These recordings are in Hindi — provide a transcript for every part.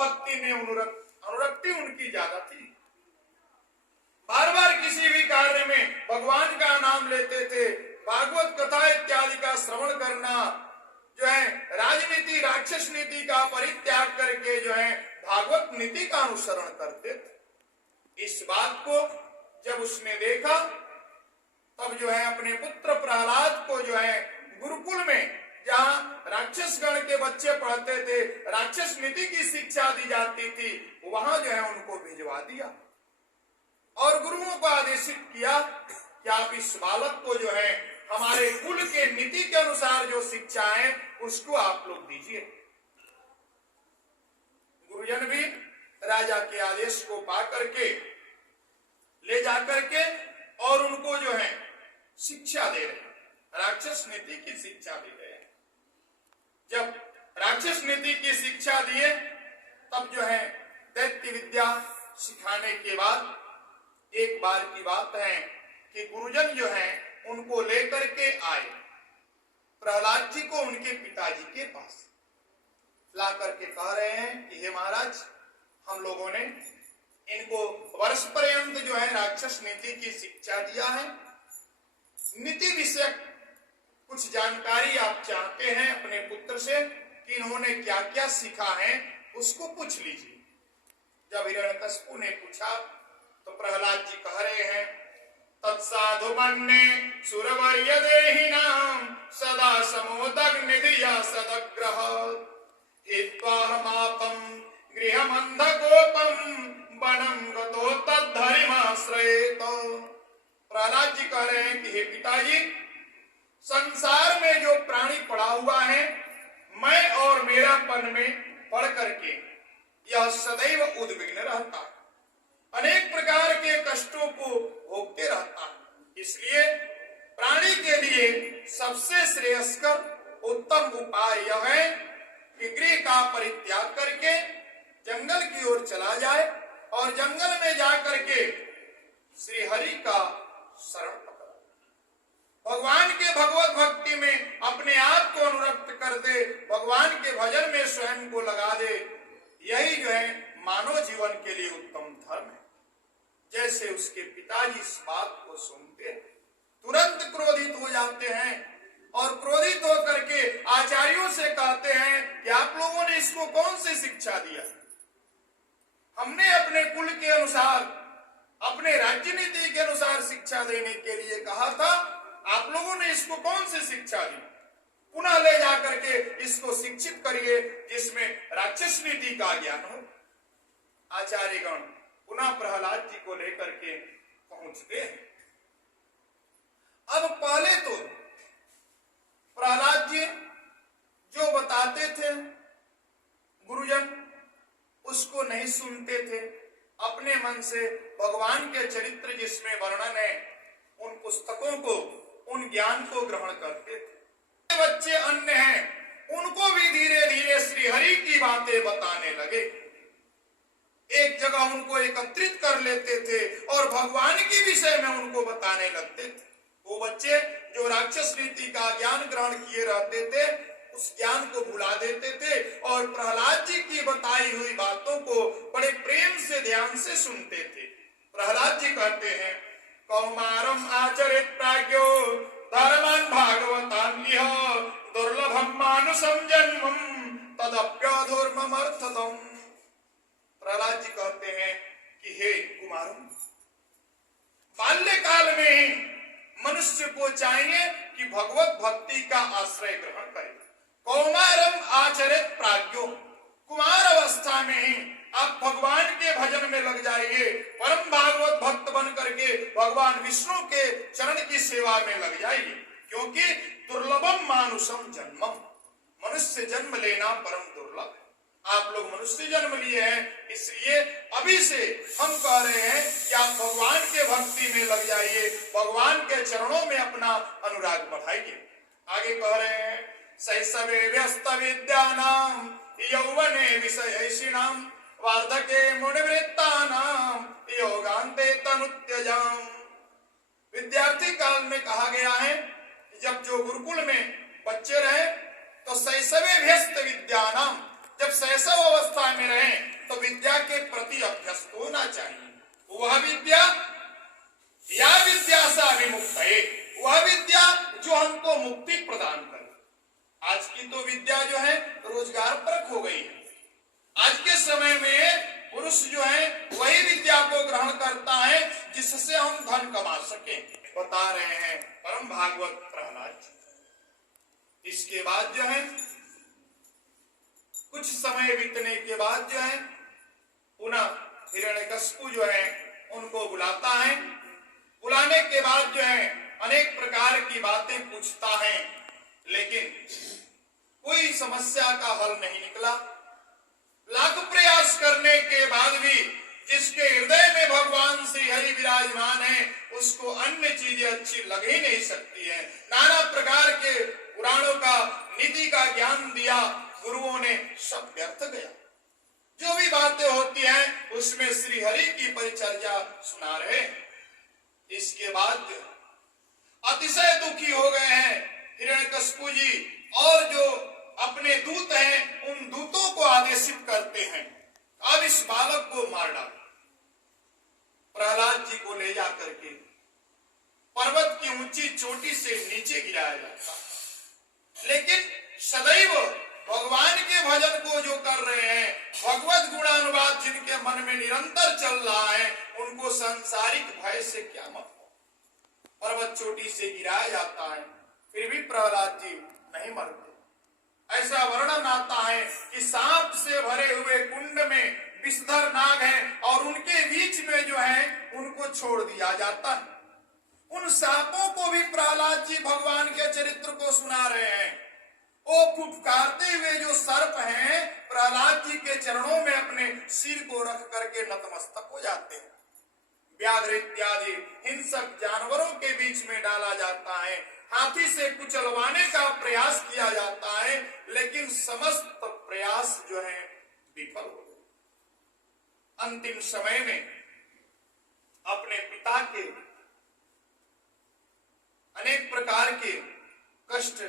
भक्ति में अनुरक्ति उनकी ज्यादा थी। बार बार किसी भी कार्य में भगवान का नाम लेते थे। भागवत कथा इत्यादि का श्रवण करना जो है राजनीति राक्षस नीति का परित्याग करके जो है भागवत नीति का अनुसरण करते थे। इस बात को जब उसने देखा तब जो है अपने पुत्र प्रहलाद को जो है गुरुकुल में जहां राक्षस गण के बच्चे पढ़ते थे, राक्षस नीति की शिक्षा दी जाती थी, वहां जो है उनको भिजवा दिया और गुरुओं को आदेशित किया कि आप इस बालक को जो है हमारे कुल के नीति के अनुसार जो शिक्षा है उसको आप लोग दीजिए। गुरुजन भी राजा के आदेश को पा करके ले जाकर के और उनको जो है शिक्षा दे रहे हैं, राक्षस नीति की शिक्षा दे रहे हैं। जब राक्षस नीति की शिक्षा दिए तब जो है दैत्य विद्या सिखाने के बाद एक बार की बात है कि गुरुजन जो है उनको लेकर के आए प्रहलाद जी को उनके पिताजी के पास ला करके कह रहे हैं कि हे महाराज, हम लोगों ने इनको वर्ष पर्यंत जो है राक्षस नीति की शिक्षा दिया है। नीति विषयक कुछ जानकारी आप चाहते हैं अपने पुत्र से कि इन्होंने क्या क्या सीखा है, उसको पूछ लीजिए। जब हिरण्यकशिपु ने पूछा तो प्रहलाद जी कह रहे हैं तत्साधु मन्ये सुरवर्य देहिनां सदा समोदग्निधिया सदग्रह हित्वाहमापं गृहमन्धकोपं वनं गतो तद्धरिमाश्रयेत। प्रहलाद जी कह रहे हैं कि हे पिताजी, संसार में जो प्राणी पड़ा हुआ है, मैं और मेरापन में पढ़ करके यह सदैव उद्विग्न रहता है, अनेक प्रकार के कष्टों को भोगते रहता है। इसलिए प्राणी के लिए सबसे श्रेयस्कर उत्तम उपाय यह है कि गृह का परित्याग करके जंगल की ओर चला जाए और जंगल में जा करके श्री हरि का शरण पकड़े, भगवान के भगवत भक्ति में अपने आप को अनुरक्त कर दे, भगवान के भजन में स्वयं को लगा दे। यही जो है मानव जीवन के लिए उत्तम धर्म है। जैसे उसके पिताजी इस बात को सुनते तुरंत क्रोधित हो जाते हैं और क्रोधित होकर के आचार्यों से कहते हैं कि आप लोगों ने इसको कौन सी शिक्षा दिया? हमने अपने कुल के अनुसार, अपने राज्य नीति के अनुसार शिक्षा देने के लिए कहा था, आप लोगों ने इसको कौन सी शिक्षा दी? पुनः ले जाकर के इसको शिक्षित करिए जिसमें राक्षस नीति का ज्ञान हो। आचार्यगण पुनः प्रहलाद जी को लेकर के पहुंचते हैं। अब पहले तो प्रहलाद जी जो बताते थे गुरुजन उसको नहीं सुनते थे, अपने मन से भगवान के चरित्र जिसमें वर्णन है उन पुस्तकों को, उन ज्ञान को ग्रहण करते थे। बच्चे अन्य हैं, उनको भी धीरे धीरे श्रीहरि की बातें बताने लगे। एक जगह उनको एकत्रित कर लेते थे और भगवान के विषय में उनको बताने लगते थे। वो बच्चे जो राक्षस नीति का ज्ञान ग्रहण किए रहते थे उस ज्ञान को भुला देते थे और प्रहलाद जी की बताई हुई बातों को बड़े प्रेम से ध्यान से सुनते थे। प्रहलाद जी कहते हैं कौमारम आचरित प्राज्ञो धर्मान् भागवतान्यः दुर्लभम मानुषम जन्मम तदप्यधर्ममर्थदम। प्रहलाद जी कहते हैं कि हे कुमारों, बाल्यकाल में ही मनुष्य को चाहिए कि भगवत भक्ति का आश्रय ग्रहण करे। कौमारम आचरित प्राज्ञो, कुमार अवस्था में ही आप भगवान के भजन में लग जाइए, परम भागवत भक्त बन करके भगवान विष्णु के चरण की सेवा में लग जाइए, क्योंकि दुर्लभम मानुषम जन्मम, मनुष्य जन्म लेना परम दुर्लभ है। आप लोग मनुष्य जन्म लिए हैं, इसलिए अभी से हम कह रहे हैं कि आप भगवान के भक्ति में लग जाइए, भगवान के चरणों में अपना अनुराग बढ़ाइए। आगे कह रहे हैं शैशवे व्यस्त विद्यानां यौवने विषयैषिणां वार्धके मुनिवृत्तानां योगान्ते तनुत्यजाम। विद्यार्थी काल में कहा गया है कि जब जो गुरुकुल में बच्चे रहे तो शैशवे व्यस्त विद्यानां, जब शैशव अवस्था में रहे परास्त होना चाहिए। वह विद्या या विद्या सा विमुक्त है, वह विद्या जो हमको मुक्ति प्रदान करे। आज की तो विद्या जो है रोजगार परक हो गई है। आज के समय में पुरुष जो है वही विद्या को ग्रहण करता है जिससे हम धन कमा सके। बता रहे हैं परम भागवत प्रहलाद जी। इसके बाद जो है कुछ समय बीतने के बाद जो है पुनः हिरण्यकशिपु जो है उनको बुलाता है। बुलाने के बाद जो है अनेक प्रकार की बातें पूछता है, लेकिन कोई समस्या का हल नहीं निकला। लाख प्रयास करने के बाद भी जिसके हृदय में भगवान श्री हरि विराजमान है उसको अन्य चीजें अच्छी लग ही नहीं सकती है। नाना प्रकार के पुराणों का नीति का ज्ञान दिया गुरुओं ने, सब व्यर्थ गया। जो भी बातें होती हैं उसमें श्री हरि की परिचर्या सुना रहे। इसके बाद अतिशय दुखी हो गए हैं हिरण्यकशिपु जी, और जो अपने दूत हैं उन दूतों को आदेशित करते हैं अब इस बालक को मार डालो। प्रहलाद जी को ले जाकर के पर्वत की ऊंची चोटी से नीचे गिराया जाता, लेकिन सदैव भगवान के भजन को जो कर रहे हैं, भगवत गुणानुवाद जिनके मन में निरंतर चल रहा है, उनको सांसारिक भय से क्या मतलब। पर्वत चोटी से गिराया जाता है, फिर भी प्रहलाद जी नहीं मरते। ऐसा वर्णन आता है कि सांप से भरे हुए कुंड में विषधर नाग हैं और उनके बीच में जो है उनको छोड़ दिया जाता है। उन सांपों को भी प्रहलाद जी भगवान के चरित्र को सुना रहे हैं। वो फुफकारते हुए जो सर्प हैं प्रहलाद जी के चरणों में अपने सिर को रख करके नतमस्तक हो जाते हैं। व्याघ्र इत्यादि हिंसक जानवरों के बीच में डाला जाता है, हाथी से कुचलवाने का प्रयास किया जाता है, लेकिन समस्त प्रयास जो है विफल हो गए। अंतिम समय में अपने पिता के अनेक प्रकार के कष्ट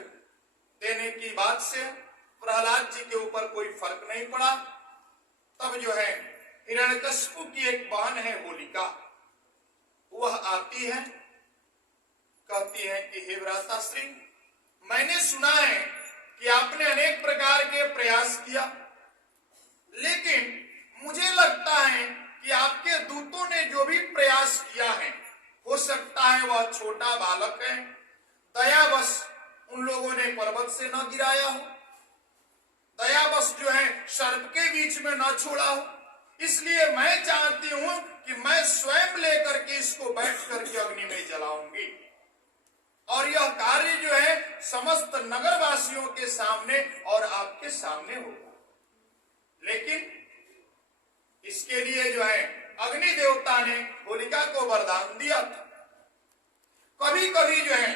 देने की बात से प्रहलाद जी के ऊपर कोई फर्क नहीं पड़ा। तब जो है हिरण्यकशिपु की एक बहन है होलिका, वह आती है, कहती है कि हे भ्राताश्री, मैंने सुना है कि आपने अनेक प्रकार के प्रयास किया, लेकिन मुझे लगता है कि आपके दूतों ने जो भी प्रयास किया है हो सकता है वह छोटा बालक है, दयावश उन लोगों ने पर्वत से न गिराया हो, दयावश जो है सर्प के बीच में न छोड़ा हो। इसलिए मैं चाहती हूं कि मैं स्वयं लेकर के इसको बैठ करके अग्नि में जलाऊंगी, और यह कार्य जो है समस्त नगरवासियों के सामने और आपके सामने होगा। लेकिन इसके लिए जो है अग्नि देवता ने होलिका को वरदान दिया था। कभी कभी जो है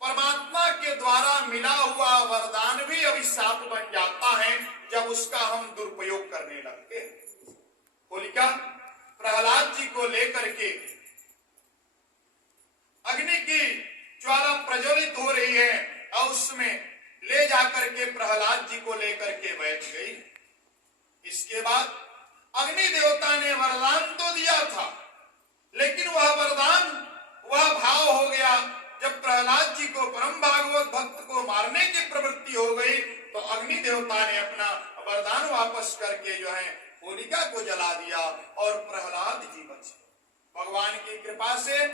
परमात्मा के द्वारा मिला हुआ वरदान भी अभिशाप बन जाता है जब उसका हम दुरुपयोग करने लगते हैं। होलिका प्रहलाद जी को लेकर के अग्नि की ज्वाला प्रज्वलित हो रही है और उसमें ले जाकर के प्रहलाद जी को लेकर के बैठ गई। इसके बाद अग्नि देवता ने वरदान तो दिया था, लेकिन वह वरदान वह भाव हो गया जब प्रहलाद जी को परम भागवत भक्त को मारने की प्रवृत्ति हो गई तो अग्नि देवता ने अपना वरदान वापस करके जो है होलिका को जला दिया और प्रहलाद जी बचे। भगवान की कृपा से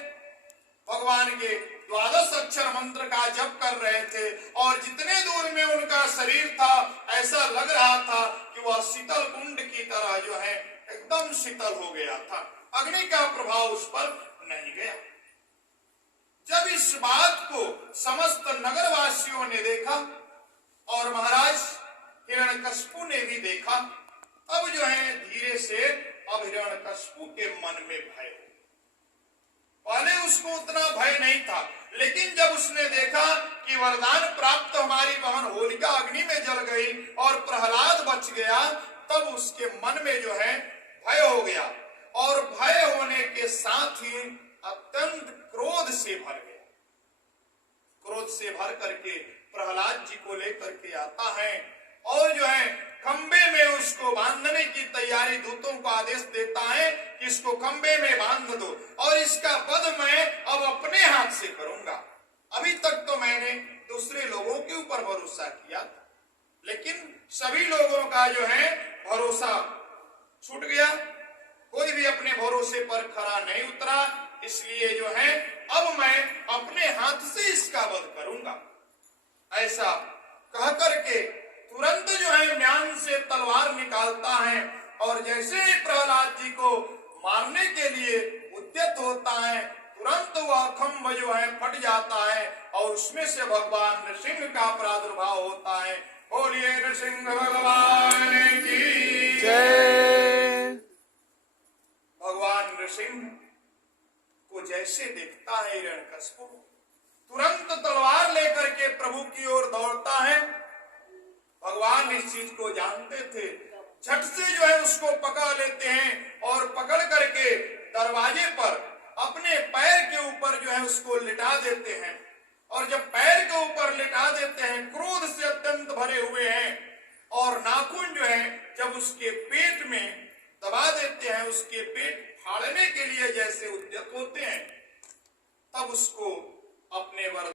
भगवान के 12 अक्षर मंत्र का जप कर रहे थे और जितने दूर में उनका शरीर था ऐसा लग रहा था कि वह शीतल कुंड की तरह जो है एकदम शीतल हो गया था, अग्नि का प्रभाव उस पर नहीं गया। जब इस बात को समस्त नगरवासियों ने देखा और महाराज हिरण्यकशिपु ने भी देखा, अब जो है धीरे से अब हिरण्यकशिपु के मन में भय, पहले उसको उतना भय नहीं था, लेकिन जब उसने देखा कि वरदान प्राप्त हमारी बहन होलिका अग्नि में जल गई और प्रहलाद बच गया, तब उसके मन में जो है भय हो गया और भय होने के साथ ही अत्यंत क्रोध से भर गया। क्रोध से भर करके प्रहलाद जी को लेकर के आता है और जो है खंबे में उसको बांधने की तैयारी, दूतों को आदेश देता है कि इसको खंबे में बांध दो और इसका वध मैं अब अपने हाथ से करूंगा। अभी तक तो मैंने दूसरे लोगों के ऊपर भरोसा किया था, लेकिन सभी लोगों का जो है भरोसा छूट गया, कोई भी अपने भरोसे पर खरा नहीं उतरा, इसलिए जो है अब मैं अपने हाथ से इसका वध करूंगा। ऐसा कह करके तुरंत जो है म्यान से तलवार निकालता है और जैसे ही प्रहलाद जी को मारने के लिए उद्यत होता है, तुरंत वह खंभ जो है फट जाता है और उसमें से भगवान नृसिंह का प्रादुर्भाव होता है। बोलिए नृसिंह भगवान की जय। भगवान नृसिंह को जैसे देखता है हिरण्यकश्यप, तुरंत तलवार लेकर के प्रभु की ओर दौड़ता है। भगवान इस चीज को जानते थे, झट से जो है उसको पकड़ लेते हैं और पकड़ करके दरवाजे पर अपने पैर के ऊपर जो है उसको लिटा देते हैं। और जब पैर के ऊपर लिटा देते हैं, क्रोध से अत्यंत भरे हुए हैं और नाखून जो है जब उसके पेट में दबा देते हैं, उसके पेट फाड़ने के लिए जैसे उद्यत होते हैं, तब उसको अपने वर